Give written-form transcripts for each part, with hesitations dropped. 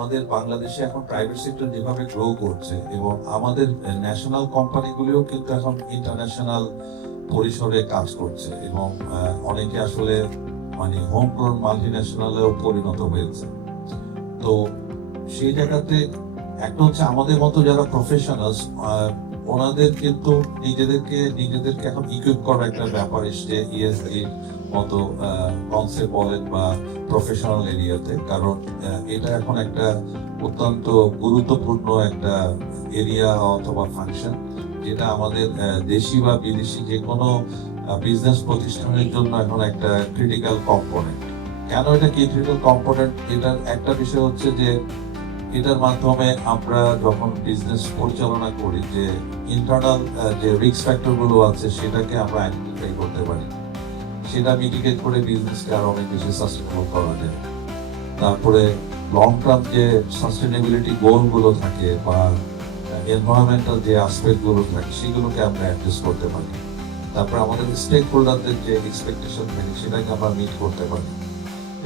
আমাদের বাংলাদেশে এখন প্রাইভেট সেক্টর যেভাবে গ্রো করছে এবং আমাদের ন্যাশনাল কোম্পানিগুলিও কিন্তু এখন ইন্টারন্যাশনাল পরিসরে কাজ করছে এবং অনেকে আসলে মানে হোম গ্রোন মাল্টিন্যাশনালেও পরিণত হয়েছে। তো সেই জায়গাতে একটা হচ্ছে আমাদের মতো যারা প্রফেশনালস ওনাদের কিন্তু নিজেদেরকে এখন ইকুইপ করার একটা ব্যাপার এসছে ইএসডি মতো কনসেপ্ট বলেন বা প্রফেশনাল এরিয়াতে, কারণ এটা এখন একটা অত্যন্ত গুরুত্বপূর্ণ একটা এরিয়া অথবা ফাংশন, যেটা আমাদের দেশি বা বিদেশি যে কোনো বিজনেস প্রতিষ্ঠানের জন্য এখন একটা ক্রিটিক্যাল কম্পোনেন্ট। কেন এটা ক্রিটিক্যাল কম্পোনেন্ট? এটার একটা বিষয় হচ্ছে যে এটার মাধ্যমে আমরা যখন বিজনেস পরিচালনা করি যে ইন্টারনাল যে রিস্ক ফ্যাক্টর গুলো আছে সেটাকে আমরা আইডেন্টিফাই করতে পারি, সেটা মিটিগেট করে বিজনেসকে আরো অনেক বেশি সাস্টেনেবল করা যায়। তারপরে লং টার্ম যে সাস্টেনেবিলিটি গোল গুলো থাকে বা এনভায়রনমেন্টাল যে আসপেক্ট গুলো থাকে সেগুলোকে আমরা অ্যাড্রেস করতে পারি। তারপরে আমাদের স্টেক হোল্ডারদের যে এক্সপেকটেশন থাকে সেটাকে আমরা মিট করতে পারি।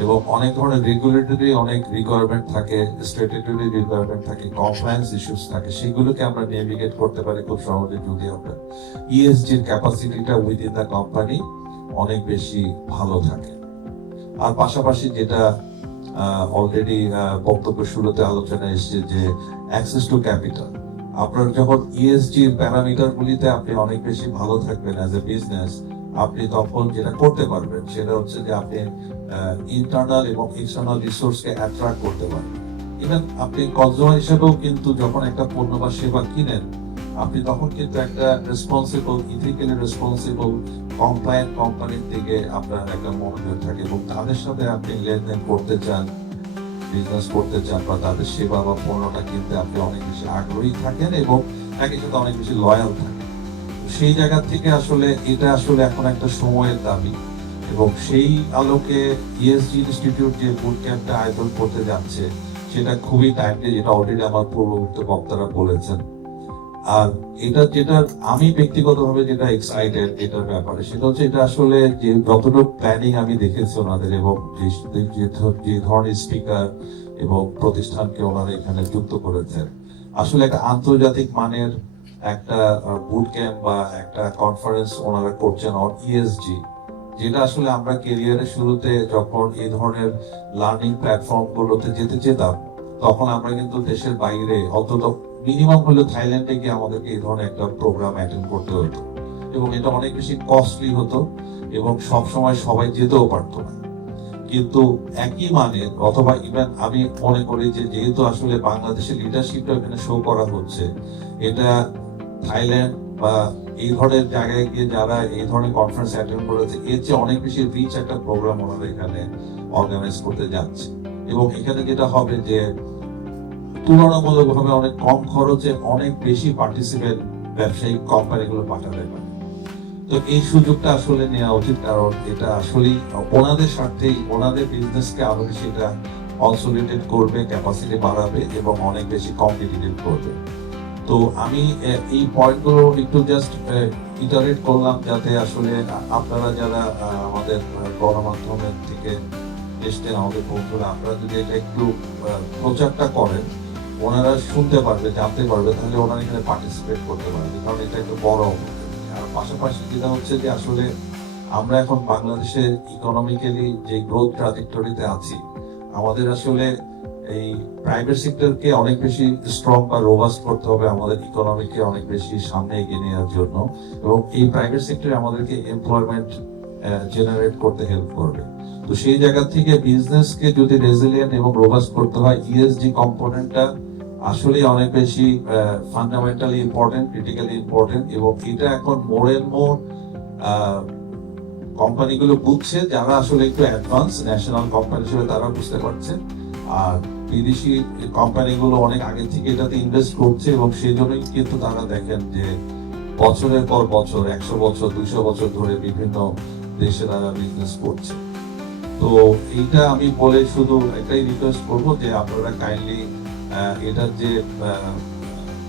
এবং অনেক ধরনের রেগুলেটরি অনেক রিকোয়ারমেন্ট থাকে, স্ট্যাটুটরি রিকোয়ারমেন্ট থাকে, কমপ্লায়েন্স ইস্যুস থাকে, সেগুলোকে আমরা নেভিগেট করতে পারি খুব সহজে যদি আমরা ইএসজির ক্যাপাসিটিটা উইদিন দ্য কোম্পানি অনেক বেশি ভালো থাকে। আর পাশাপাশি যেটা অলরেডি বক্তব্য শুরুতে আলোচনা এসেছে যে অ্যাক্সেস টু ক্যাপিটাল, আপনার যখন ইএসজির প্যারামিটার গুলিতে আপনি অনেক বেশি ভালো থাকবেন অ্যাজ এ বিজনেস, আপনি তখন যেটা করতে পারবেন সেটা হচ্ছে যে আপনি ইন্টারনাল এবং এক্সটার্নাল রিসোর্সকে অ্যাট্রাক্ট করতে পারবেন। ইভেন আপনি কনজিউমার হিসেবেও কিন্তু যখন একটা পণ্য বা সেবা কিনেন, আপনি তখন কিন্তু একটা রেসপন্সিবল, ইথিক্যালি রেসপন্সিবল, কমপ্লায়েন্ট কোম্পানির দিকে আপনার একটা মনোযোগ থাকে এবং তাদের সাথে আপনি লেনদেন করতে চান, বিজনেস করতে চান বা তাদের সেবা বা পণ্যটা কিনতে আপনি অনেক বেশি আগ্রহী থাকেন এবং একই সাথে অনেক বেশি লয়াল থাকেন। সেই জায়গা থেকে আসলে এটা আসলে এখন একটা সময়ের দাবি এবং সেই আলোকে ইএসজি ইনস্টিটিউট যে বুট ক্যাম্পটা আয়োজন করতে যাচ্ছে সেটা খুবই টাইমলি, যেটা অলরেডি আমার পূর্ববর্তী বক্তারা বলেছেন। আর এটা যেটা আমি ব্যক্তিগতভাবে যেটা এক্সাইটেড এটার ব্যাপারে সেটা হচ্ছে এটা আসলে যে যতটুকু প্ল্যানিং আমি দেখেছি ওনাদের এবং যে ধরনের স্পিকার এবং প্রতিষ্ঠানকে ওনারা এখানে যুক্ত করেছেন, আসলে একটা আন্তর্জাতিক মানের একটা বুট ক্যাম্প বা একটা কনফারেন্স ওনারা করছেন অন ইএসজি, যেটা আসলে আমরা ক্যারিয়ারের শুরুতে যখন এই ধরনের লার্নিং প্ল্যাটফর্ম গুলোতে যেতে চেতাম তখন আমরা কিন্তু দেশের বাইরে অন্তত মিনিমাম হলো থাইল্যান্ডে গিয়ে আমাদেরকে এই ধরনের একটা প্রোগ্রাম অ্যাটেন্ড করতে হতো এবং এটা অনেক বেশি কস্টলি হতো এবং সব সময় সবাই যেতেও পারতো না। কিন্তু একই মানের অথবা ইভেন আমি মনে করি যে যেহেতু আসলে বাংলাদেশের লিডারশিপটা এখানে শো করা হচ্ছে, এটা থাইল্যান্ড বা এই ধরনের জায়গায় গিয়ে যারা এই ধরনের কনফারেন্স অ্যাটেন্ড করেছে এর চেয়ে অনেক বেশি রিচ একটা প্রোগ্রাম ওনারা এখানে অর্গানাইজ করতে যাচ্ছে এবং এখানে যেটা হবে যে তুলনামূলকভাবে অনেক কম খরচে অনেক বেশি পার্টিসিপেন্ট ব্যবসায়িক কোম্পানিগুলো পাঠাতে পারে। তো এই সুযোগটা আসলে নেওয়া উচিত, কারণ এটা আসলেই ওনাদের স্বার্থেই ওনাদের বিজনেসকে আরো বেশি এটা কনসোলিডেট করবে, ক্যাপাসিটি বাড়াবে এবং অনেক বেশি কম্পিটিটিভ করবে। তো আমি এই পয়েন্টগুলো একটু জাস্ট ইটারেট করলাম যাতে আসলে আপনারা যারা আমাদের গণমাধ্যমের থেকে এসছেন, আমাদের বন্ধুরা, আপনারা যদি এটা একটু প্রচারটা করেন, ওনারা শুনতে পারবে, জানতে পারবে, তাহলে ওনারা এখানে পার্টিসিপেট করতে পারবে, কারণ এটা একটা বড় অপরচুনিটি। আর পাশাপাশি যেটা হচ্ছে যে আসলে আমরা এখন বাংলাদেশের ইকোনমিক্যালি যে গ্রোথ ট্রাজেক্টরিতে আছি, আমাদের আসলে এই প্রাইভেট সেক্টরকে অনেক বেশি স্ট্রং বা রোবাস্ট করতে হবে আমাদের ইকোনমিকে অনেক বেশি সামনে এগিয়ে নেওয়ার জন্য, এবং এই প্রাইভেট সেক্টরে আমাদেরকে এমপ্লয়মেন্ট জেনারেট করতে হেল্প করবে। তো সেই জায়গা থেকে বিজনেসকে যদি রেজিলিয়েন্ট এবং রোবাস্ট করতে হয়, ইএসজি কম্পোনেন্টটা আসলে অনেক বেশি ফান্ডামেন্টালি ইম্পর্টেন্ট, ক্রিটিক্যালি ইম্পর্টেন্ট, এবং এটা এখন মোর এন্ড মোর কোম্পানিগুলো বুঝছে, যারা আসলে একটু অ্যাডভান্স ন্যাশনাল কোম্পানি হিসেবে তারা বুঝতে পারছে, আর বিদেশি কোম্পানিগুলো অনেক আগে থেকে এটাতে ইনভেস্ট করছে এবং সেই জন্যই কিন্তু তারা দেখেন যে বছরের পর বছর 100 বছর 200 বছর ধরে বিভিন্ন দেশে তারা বিজনেস করছে। তো এইটা আমি বলে শুধু একটাই রিকোয়েস্ট করবো যে আপনারা কাইন্ডলি এটার যে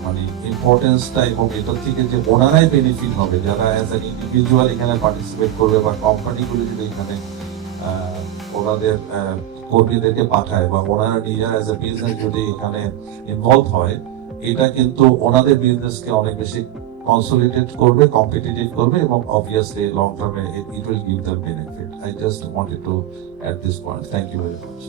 মানে ইম্পর্টেন্সটা এবং এটার থেকে যে ওনারাই বেনিফিট হবে, যারা অ্যাজ অ্যান ইন্ডিভিজুয়াল এখানে পার্টিসিপেট করবে বা কোম্পানিগুলো যদি এখানে ওনাদের কর্মীদেরকে পাঠায় বা ওনারা নিজেরা অ্যাজ এ বিজনেস যদি এখানে ইনভলভ হয়, এটা কিন্তু ওনাদের বিজনেসকে অনেক বেশি কনসলিডেট করবে, কম্পিটিটিভ করবে এবং অবভিয়াসলি লং টার্মে it will give the benefit. I just wanted to add this point. Thank you very much.